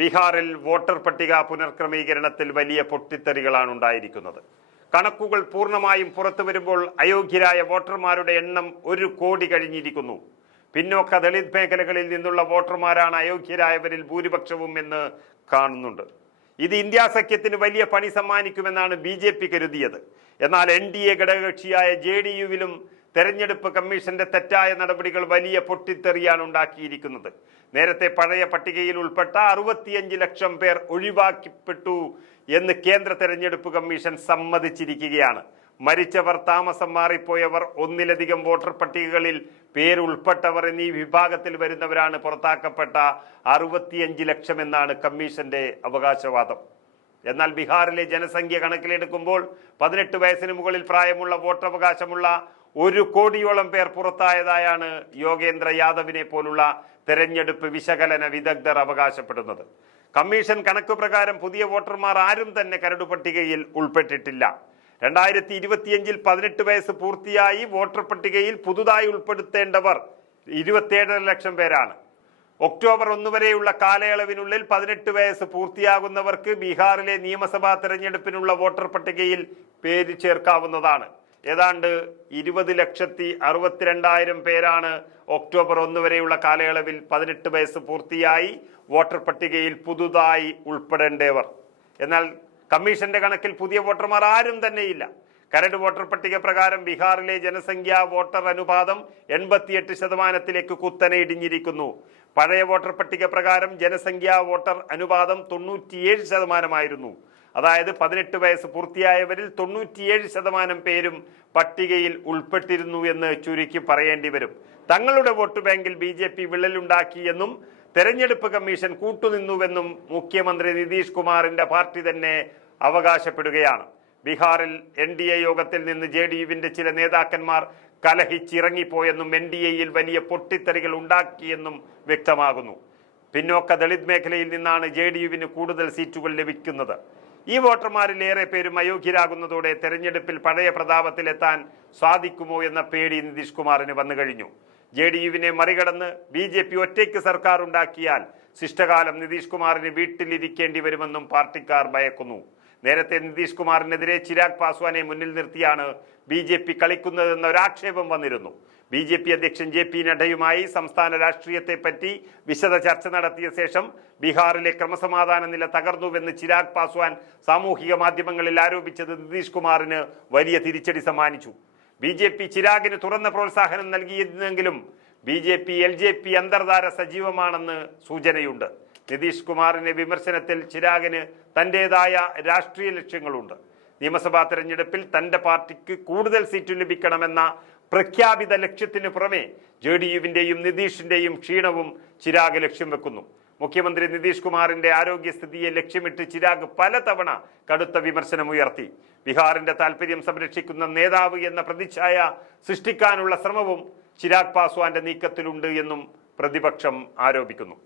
ബീഹാറിൽ വോട്ടർ പട്ടിക പുനർക്രമീകരണത്തിൽ വലിയ പൊട്ടിത്തെറികളാണ് ഉണ്ടായിരിക്കുന്നത്. കണക്കുകൾ പൂർണ്ണമായും പുറത്തു വരുമ്പോൾ അയോഗ്യരായ വോട്ടർമാരുടെ എണ്ണം 1 കോടി കഴിഞ്ഞിരിക്കുന്നു. പിന്നോക്ക ദളിത് മേഖലകളിൽ നിന്നുള്ള വോട്ടർമാരാണ് അയോഗ്യരായവരിൽ ഭൂരിപക്ഷവും എന്ന് കാണുന്നുണ്ട്. ഇത് ഇന്ത്യ സഖ്യത്തിന് വലിയ പണി സമ്മാനിക്കുമെന്നാണ് BJP കരുതിയത്. എന്നാൽ NDA ഘടകകക്ഷിയായ JDUവിലും തെരഞ്ഞെടുപ്പ് കമ്മീഷന്റെ തെറ്റായ നടപടികൾ വലിയ പൊട്ടിത്തെറിയാണ് ഉണ്ടാക്കിയിരിക്കുന്നത്. നേരത്തെ പഴയ പട്ടികയിൽ ഉൾപ്പെട്ട 65 ലക്ഷം പേർ ഒഴിവാക്കപ്പെട്ടു എന്ന് കേന്ദ്ര തെരഞ്ഞെടുപ്പ് കമ്മീഷൻ സമ്മതിച്ചിരിക്കുകയാണ്. മരിച്ചവർ, താമസം മാറിപ്പോയവർ, ഒന്നിലധികം വോട്ടർ പട്ടികകളിൽ പേരുൾപ്പെട്ടവർ എന്നീ വിഭാഗത്തിൽ വരുന്നവരാണ് പുറത്താക്കപ്പെട്ട 65 ലക്ഷം എന്നാണ് കമ്മീഷന്റെ അവകാശവാദം. എന്നാൽ ബീഹാറിലെ ജനസംഖ്യ കണക്കിലെടുക്കുമ്പോൾ 18 വയസ്സിന് മുകളിൽ പ്രായമുള്ള വോട്ടവകാശമുള്ള 1 കോടിയോളം പേർ പുറത്തായതായാണ് യോഗേന്ദ്ര യാദവിനെ പോലുള്ള തെരഞ്ഞെടുപ്പ് വിശകലന വിദഗ്ധർ അവകാശപ്പെടുന്നത്. കമ്മീഷൻ കണക്കു പ്രകാരം പുതിയ വോട്ടർമാർ ആരും തന്നെ കരട് പട്ടികയിൽ ഉൾപ്പെട്ടിട്ടില്ല. 2025-ൽ 18 വയസ്സ് പൂർത്തിയായി വോട്ടർ പട്ടികയിൽ പുതുതായി ഉൾപ്പെടുത്തേണ്ടവർ 27 ലക്ഷം പേരാണ്. ഒക്ടോബർ 1 വരെയുള്ള കാലയളവിനുള്ളിൽ 18 വയസ്സ് പൂർത്തിയാകുന്നവർക്ക് ബീഹാറിലെ നിയമസഭാ തെരഞ്ഞെടുപ്പിനുള്ള വോട്ടർ പട്ടികയിൽ പേര് ചേർക്കാവുന്നതാണ്. ഏതാണ്ട് 20,62,000 പേരാണ് ഒക്ടോബർ 1 വരെയുള്ള കാലയളവിൽ 18 വയസ്സ് പൂർത്തിയായി വോട്ടർ പട്ടികയിൽ പുതുതായി ഉൾപ്പെടേണ്ടവർ. എന്നാൽ കമ്മീഷന്റെ കണക്കിൽ പുതിയ വോട്ടർമാർ ആരും തന്നെയില്ല. കരട് വോട്ടർ പട്ടിക പ്രകാരം ബീഹാറിലെ ജനസംഖ്യാ വോട്ടർ അനുപാതം 88% കുത്തനെ ഇടിഞ്ഞിരിക്കുന്നു. പഴയ വോട്ടർ പട്ടിക പ്രകാരം ജനസംഖ്യാ വോട്ടർ അനുപാതം 97%. അതായത് 18 വയസ്സ് പൂർത്തിയായവരിൽ 97% പേരും പട്ടികയിൽ ഉൾപ്പെട്ടിരുന്നു എന്ന് ചുരുക്കി പറയേണ്ടി വരും. തങ്ങളുടെ വോട്ട് ബാങ്കിൽ BJP വിള്ളലുണ്ടാക്കിയെന്നും തെരഞ്ഞെടുപ്പ് കമ്മീഷൻ കൂട്ടുനിന്നുവെന്നും മുഖ്യമന്ത്രി നിതീഷ് കുമാറിന്റെ പാർട്ടി തന്നെ അവകാശപ്പെടുകയാണ്. ബീഹാറിൽ NDA യോഗത്തിൽ നിന്ന് JDUവിന്റെ ചില നേതാക്കന്മാർ കലഹിച്ചിറങ്ങിപ്പോയെന്നും NDAയിൽ വലിയ പൊട്ടിത്തെറികൾ ഉണ്ടാക്കിയെന്നും വ്യക്തമാകുന്നു. പിന്നോക്ക ദളിത് മേഖലയിൽ നിന്നാണ് JDUവിന് കൂടുതൽ സീറ്റുകൾ ലഭിക്കുന്നത്. ഈ വോട്ടർമാരിൽ ഏറെ പേരും അയോഗ്യരാകുന്നതോടെ തെരഞ്ഞെടുപ്പിൽ പഴയ പ്രതാപത്തിലെത്താൻ സാധിക്കുമോ എന്ന പേടി നിതീഷ് കുമാറിന് വന്നു കഴിഞ്ഞു. JDUവിനെ മറികടന്ന് BJP ഒറ്റയ്ക്ക് സർക്കാർ ഉണ്ടാക്കിയാൽ ശിഷ്ടകാലം നിതീഷ് കുമാറിന് വീട്ടിലിരിക്കേണ്ടി വരുമെന്നും പാർട്ടിക്കാർ ഭയക്കുന്നു. നേരത്തെ നിതീഷ് കുമാറിനെതിരെ ചിരാഗ് പാസ്വാനെ മുന്നിൽ നിർത്തിയാണ് BJP കളിക്കുന്നതെന്ന ഒരാക്ഷേപം വന്നിരുന്നു. BJP അധ്യക്ഷൻ JP നഡ്ഡയുമായി സംസ്ഥാന രാഷ്ട്രീയത്തെപ്പറ്റി വിശദ ചർച്ച നടത്തിയ ശേഷം ബീഹാറിലെ ക്രമസമാധാന നില തകർന്നുവെന്ന് ചിരാഗ് പാസ്വാൻ സാമൂഹിക മാധ്യമങ്ങളിൽ ആരോപിച്ചത് നിതീഷ് കുമാറിന് വലിയ തിരിച്ചടി സമ്മാനിച്ചു. BJP ചിരാഗിന് തുറന്ന പ്രോത്സാഹനം നൽകിയിരുന്നെങ്കിലും BJP LJP അന്തർധാര സജീവമാണെന്ന് സൂചനയുണ്ട്. നിതീഷ് കുമാറിന്റെ വിമർശനത്തിൽ ചിരാഗിന് തന്റേതായ രാഷ്ട്രീയ ലക്ഷ്യങ്ങളുണ്ട്. നിയമസഭാ തെരഞ്ഞെടുപ്പിൽ തന്റെ പാർട്ടിക്ക് കൂടുതൽ സീറ്റ് ലഭിക്കണമെന്ന പ്രഖ്യാപിത ലക്ഷ്യത്തിന് പുറമെ JDUവിന്റെയും നിതീഷിന്റെയും ക്ഷീണവും ചിരാഗ് ലക്ഷ്യം വെക്കുന്നു. മുഖ്യമന്ത്രി നിതീഷ് കുമാറിന്റെ ആരോഗ്യസ്ഥിതിയെ ലക്ഷ്യമിട്ട് ചിരാഗ് പലതവണ കടുത്ത വിമർശനമുയർത്തി. ബീഹാറിന്റെ താൽപര്യം സംരക്ഷിക്കുന്ന നേതാവ് എന്ന പ്രതിച്ഛായ സൃഷ്ടിക്കാനുള്ള ശ്രമവും ചിരാഗ് പാസ്വാന്റെ നീക്കത്തിലുണ്ട് എന്നും പ്രതിപക്ഷം ആരോപിക്കുന്നു.